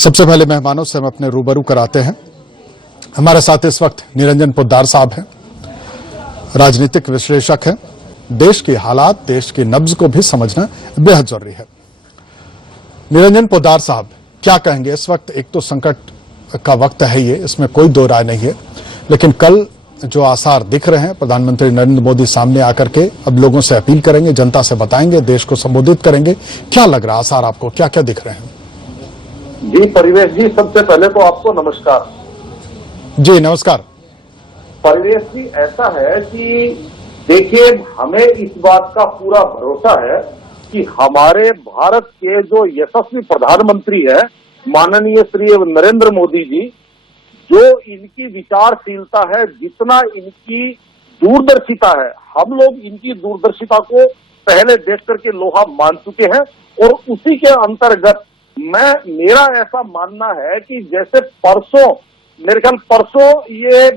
सबसे पहले मेहमानों से हम अपने रूबरू कराते हैं। हमारे साथ इस वक्त निरंजन पोद्दार साहब हैं, राजनीतिक विश्लेषक हैं। देश के हालात, देश की नब्ज को भी समझना बेहद जरूरी है। निरंजन पोद्दार साहब, क्या कहेंगे? इस वक्त एक तो संकट का वक्त है ये, इसमें कोई दो राय नहीं है, लेकिन कल जो आसार दिख रहे हैं, प्रधानमंत्री नरेंद्र मोदी सामने आकर के अब लोगों से अपील करेंगे, जनता से बताएंगे, देश को संबोधित करेंगे। क्या लग रहा है आसार आपको, क्या क्या दिख रहे हैं? जी परिवेश जी, सबसे पहले तो आपको नमस्कार। जी नमस्कार। परिवेश जी, ऐसा है कि देखिए, हमें इस बात का पूरा भरोसा है कि हमारे भारत के जो यशस्वी प्रधानमंत्री है, माननीय श्री नरेंद्र मोदी जी, जो इनकी विचारशीलता है, जितना इनकी दूरदर्शिता है, हम लोग इनकी दूरदर्शिता को पहले देख करके लोहा मान चुके हैं। और उसी के अंतर्गत मेरा ऐसा मानना है कि जैसे मेरे ख्याल परसों ये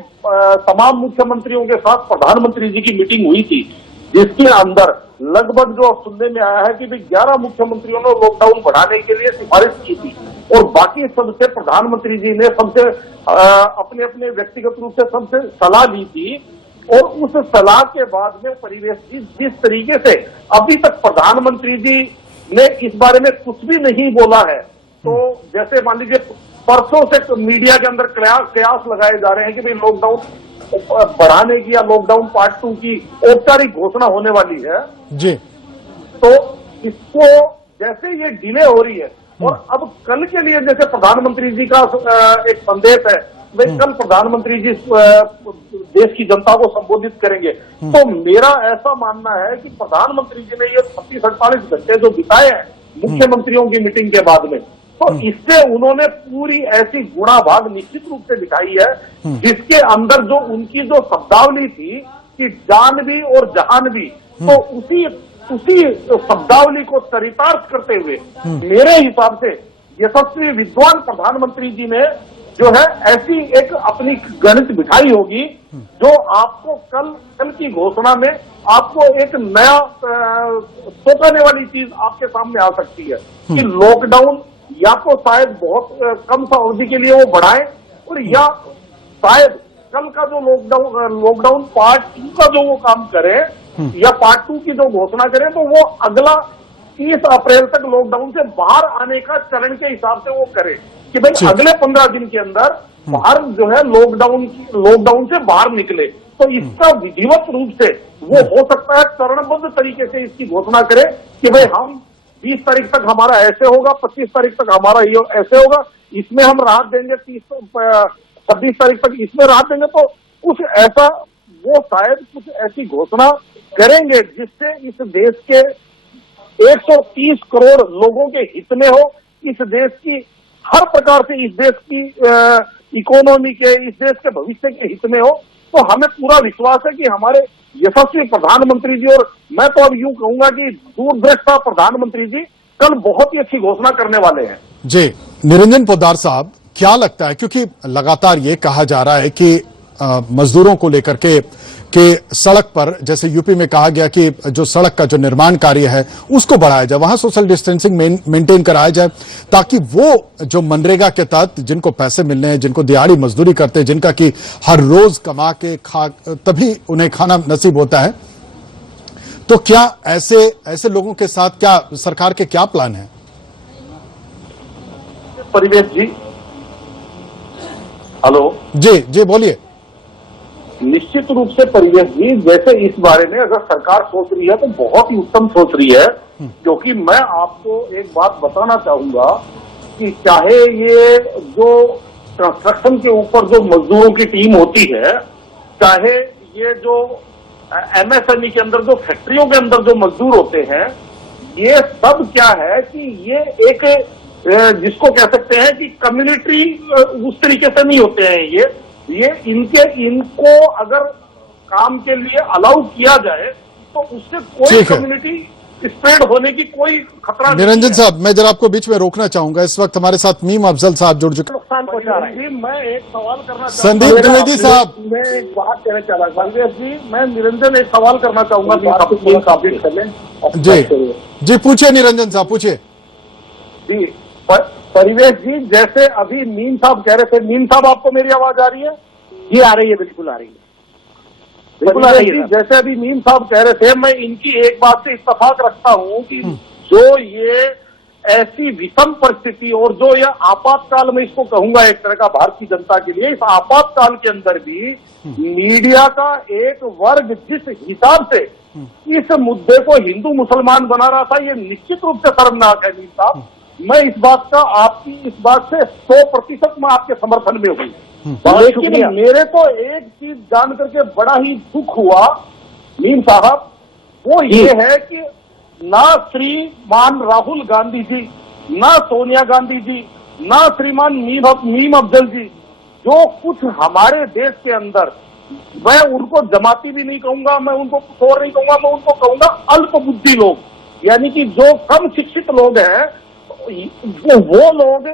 तमाम मुख्यमंत्रियों के साथ प्रधानमंत्री जी की मीटिंग हुई थी, जिसके अंदर लगभग जो सुनने में आया है कि भाई 11 मुख्यमंत्रियों ने लॉकडाउन बढ़ाने के लिए सिफारिश की थी और बाकी सबसे प्रधानमंत्री जी ने सबसे अपने अपने व्यक्तिगत रूप से सबसे सलाह ली थी। और उस सलाह के बाद में परिवेश जी, जिस तरीके से अभी तक प्रधानमंत्री जी ने इस बारे में कुछ भी नहीं बोला है, तो जैसे मान लीजिए परसों से मीडिया के अंदर कयास लगाए जा रहे हैं कि भाई लॉकडाउन बढ़ाने की या लॉकडाउन पार्ट 2 की औपचारिक घोषणा होने वाली है जी। तो इसको जैसे ये डिले हो रही है और अब कल के लिए जैसे प्रधानमंत्री जी का एक संदेश है, वे कल प्रधानमंत्री जी देश की जनता को संबोधित करेंगे, तो मेरा ऐसा मानना है कि प्रधानमंत्री जी ने ये 36-48 घंटे जो बिताए हैं मुख्यमंत्रियों की मीटिंग के बाद में, तो इससे उन्होंने पूरी ऐसी गुणाभाग निश्चित रूप से दिखाई है, जिसके अंदर जो उनकी जो शब्दावली थी कि जानवी और जहानवी, तो उसी शब्दावली को चरितार्थ करते हुए मेरे हिसाब से यशस्वी विद्वान प्रधानमंत्री जी ने जो है ऐसी एक अपनी गणित बिठाई होगी, जो आपको कल की घोषणा में आपको एक नया चौंकाने वाली चीज आपके सामने आ सकती है कि लॉकडाउन या तो शायद बहुत कम अवधि के लिए वो बढ़ाएं, और या शायद कल का जो लॉकडाउन पार्ट 2 का जो वो काम करें या पार्ट 2 की जो घोषणा करें, तो वो अगला 30 अप्रैल तक लॉकडाउन से बाहर आने का चरण के हिसाब से वो करें कि भाई अगले 15 दिन के अंदर बाहर जो है लॉकडाउन से बाहर निकले। तो इसका विधिवत रूप से वो हो सकता है चरणबद्ध तरीके से इसकी घोषणा करे कि भाई हम 20 तारीख तक हमारा ऐसे होगा, 25 तारीख तक हमारा ये ऐसे होगा, इसमें हम राहत देंगे, 26 तारीख तक इसमें राहत देंगे। तो कुछ ऐसा वो शायद कुछ ऐसी घोषणा करेंगे जिससे इस देश के 130 करोड़ लोगों के हित में हो, इस देश की हर प्रकार से इस देश की इकोनॉमी के, इस देश के भविष्य के हित में हो। तो हमें पूरा विश्वास है कि हमारे यशस्वी प्रधानमंत्री जी, और मैं तो अब यूं कहूंगा कि दूरदृष्टा प्रधानमंत्री जी कल बहुत ही अच्छी घोषणा करने वाले हैं। जी निरंजन पोद्दार साहब, क्या लगता है, क्योंकि लगातार ये कहा जा रहा है कि मजदूरों को लेकर के सड़क पर, जैसे यूपी में कहा गया कि जो सड़क का जो निर्माण कार्य है उसको बढ़ाया जाए, वहां सोशल डिस्टेंसिंग मेंटेन कराया जाए, ताकि वो जो मनरेगा के तहत जिनको पैसे मिलने हैं, जिनको दिहाड़ी मजदूरी करते हैं, जिनका कि हर रोज कमा के तभी उन्हें खाना नसीब होता है, तो क्या ऐसे लोगों के साथ क्या सरकार के क्या प्लान है? परिवेश जी, हेलो जी बोलिए। निश्चित रूप से परिवेश जी, जैसे इस बारे में अगर सरकार सोच रही है तो बहुत ही उत्तम सोच रही है, क्योंकि मैं आपको एक बात बताना चाहूंगा कि चाहे ये जो कंस्ट्रक्शन के ऊपर जो मजदूरों की टीम होती है, चाहे ये जो एमएसएमई के अंदर जो फैक्ट्रियों के अंदर जो मजदूर होते हैं, ये सब क्या है कि ये एक जिसको कह सकते हैं कि कम्युनिटी उस तरीके से नहीं होते हैं, ये इनको अगर काम के लिए अलाउ किया जाए तो उससे कोई कम्युनिटी स्प्रेड होने की कोई खतरा नहीं है। निरंजन साहब, मैं जरा आपको बीच में रोकना चाहूंगा, इस वक्त हमारे साथ मीम अफजल साहब जुड़ चुके हैं। मैं एक सवाल करना संदीप द्विवेदी साहब, मैं एक बात कहना चाह रहा हूँ जी, मैं निरंजन एक सवाल करना चाहूंगा। जी पूछिए निरंजन साहब, पूछिए। जी परिवेश जी, जैसे अभी मीम साहब कह रहे थे, मीम साहब आपको मेरी आवाज आ रही है? जी आ रही है, बिल्कुल आ रही है, बिल्कुल आ परिवेश रही जी, है। जैसे अभी मीम साहब कह रहे थे, मैं इनकी एक बात से इत्तेफाक रखता हूं कि जो ये ऐसी विषम परिस्थिति और जो ये आपातकाल, में इसको कहूंगा एक तरह का भारतीय जनता के लिए, इस आपातकाल के अंदर भी मीडिया का एक वर्ग जिस हिसाब से इस मुद्दे को हिंदू मुसलमान बना रहा था, ये निश्चित रूप से शर्मनाक है मीम साहब। मैं इस बात का, आपकी इस बात से 100% मैं आपके समर्थन में हुई। बहुत लेकिन शुक्रिया। मेरे को एक चीज जान करके बड़ा ही दुख हुआ मीम साहब, वो ये है कि ना श्रीमान राहुल गांधी जी, ना सोनिया गांधी जी, ना श्रीमान मीम अफजल जी, जो कुछ हमारे देश के अंदर, मैं उनको जमाती भी नहीं कहूंगा, मैं उनको कुछ और नहीं कहूंगा, मैं उनको कहूंगा अल्प बुद्धि लोग, यानी कि जो कम शिक्षित लोग हैं, वो लोग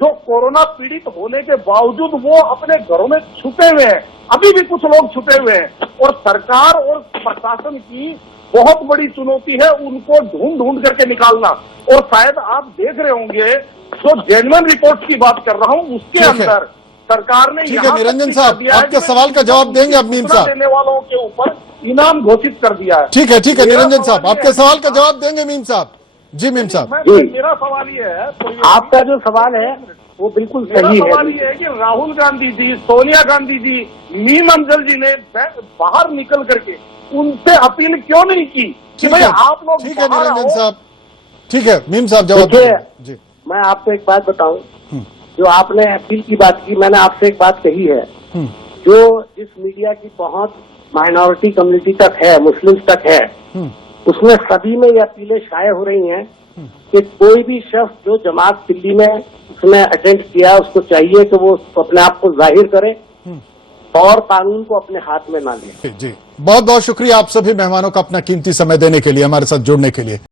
जो कोरोना पीड़ित होने के बावजूद वो अपने घरों में छुपे हुए हैं, अभी भी कुछ लोग छुपे हुए हैं, और सरकार और प्रशासन की बहुत बड़ी चुनौती है उनको ढूंढ ढूंढ करके निकालना। और शायद आप देख रहे होंगे, जो जेन्युइन रिपोर्ट की बात कर रहा हूं, उसके ठीक है। अंदर सरकार ने ठीक है, यहाँ तक निरंजन भी साहब, कर दिया है आपके कि सवाल का जवाब देंगे अब मीम साहब। देने वालों के ऊपर इनाम घोषित कर दिया है। ठीक है, ठीक है मेरा निरंजन साहब, सवाल ये आपके है- सवाल का जवाब देंगे मीम साहब। जी मीम साहब। मेरा सवाल ये है, आपका जो सवाल है वो बिल्कुल मेरा सही सवाल है। ये है कि राहुल गांधी जी, सोनिया गांधी जी, मीम अफजल जी ने बाहर निकल करके उनसे अपील क्यों नहीं की कि ठीक भाई है, आप लोग ठीक है बाहर निरंजन आओ? साहब, ठीक है मीम साहब जवाब देखिए, देंगे। जी मैं आपको एक बात बताऊं, जो आपने अपील की बात की, मैंने आपसे एक बात कही है, जो जिस मीडिया की पहुंच माइनॉरिटी कम्युनिटी तक है, मुस्लिम्स तक है, उसमें सभी में ये अपीलें शाये हो रही हैं कि कोई भी शख्स जो जमात दिल्ली में उसने अटेंड किया, उसको चाहिए कि वो अपने आप को जाहिर करे और कानून को अपने हाथ में ना ले। जी बहुत बहुत शुक्रिया आप सभी मेहमानों का अपना कीमती समय देने के लिए, हमारे साथ जुड़ने के लिए।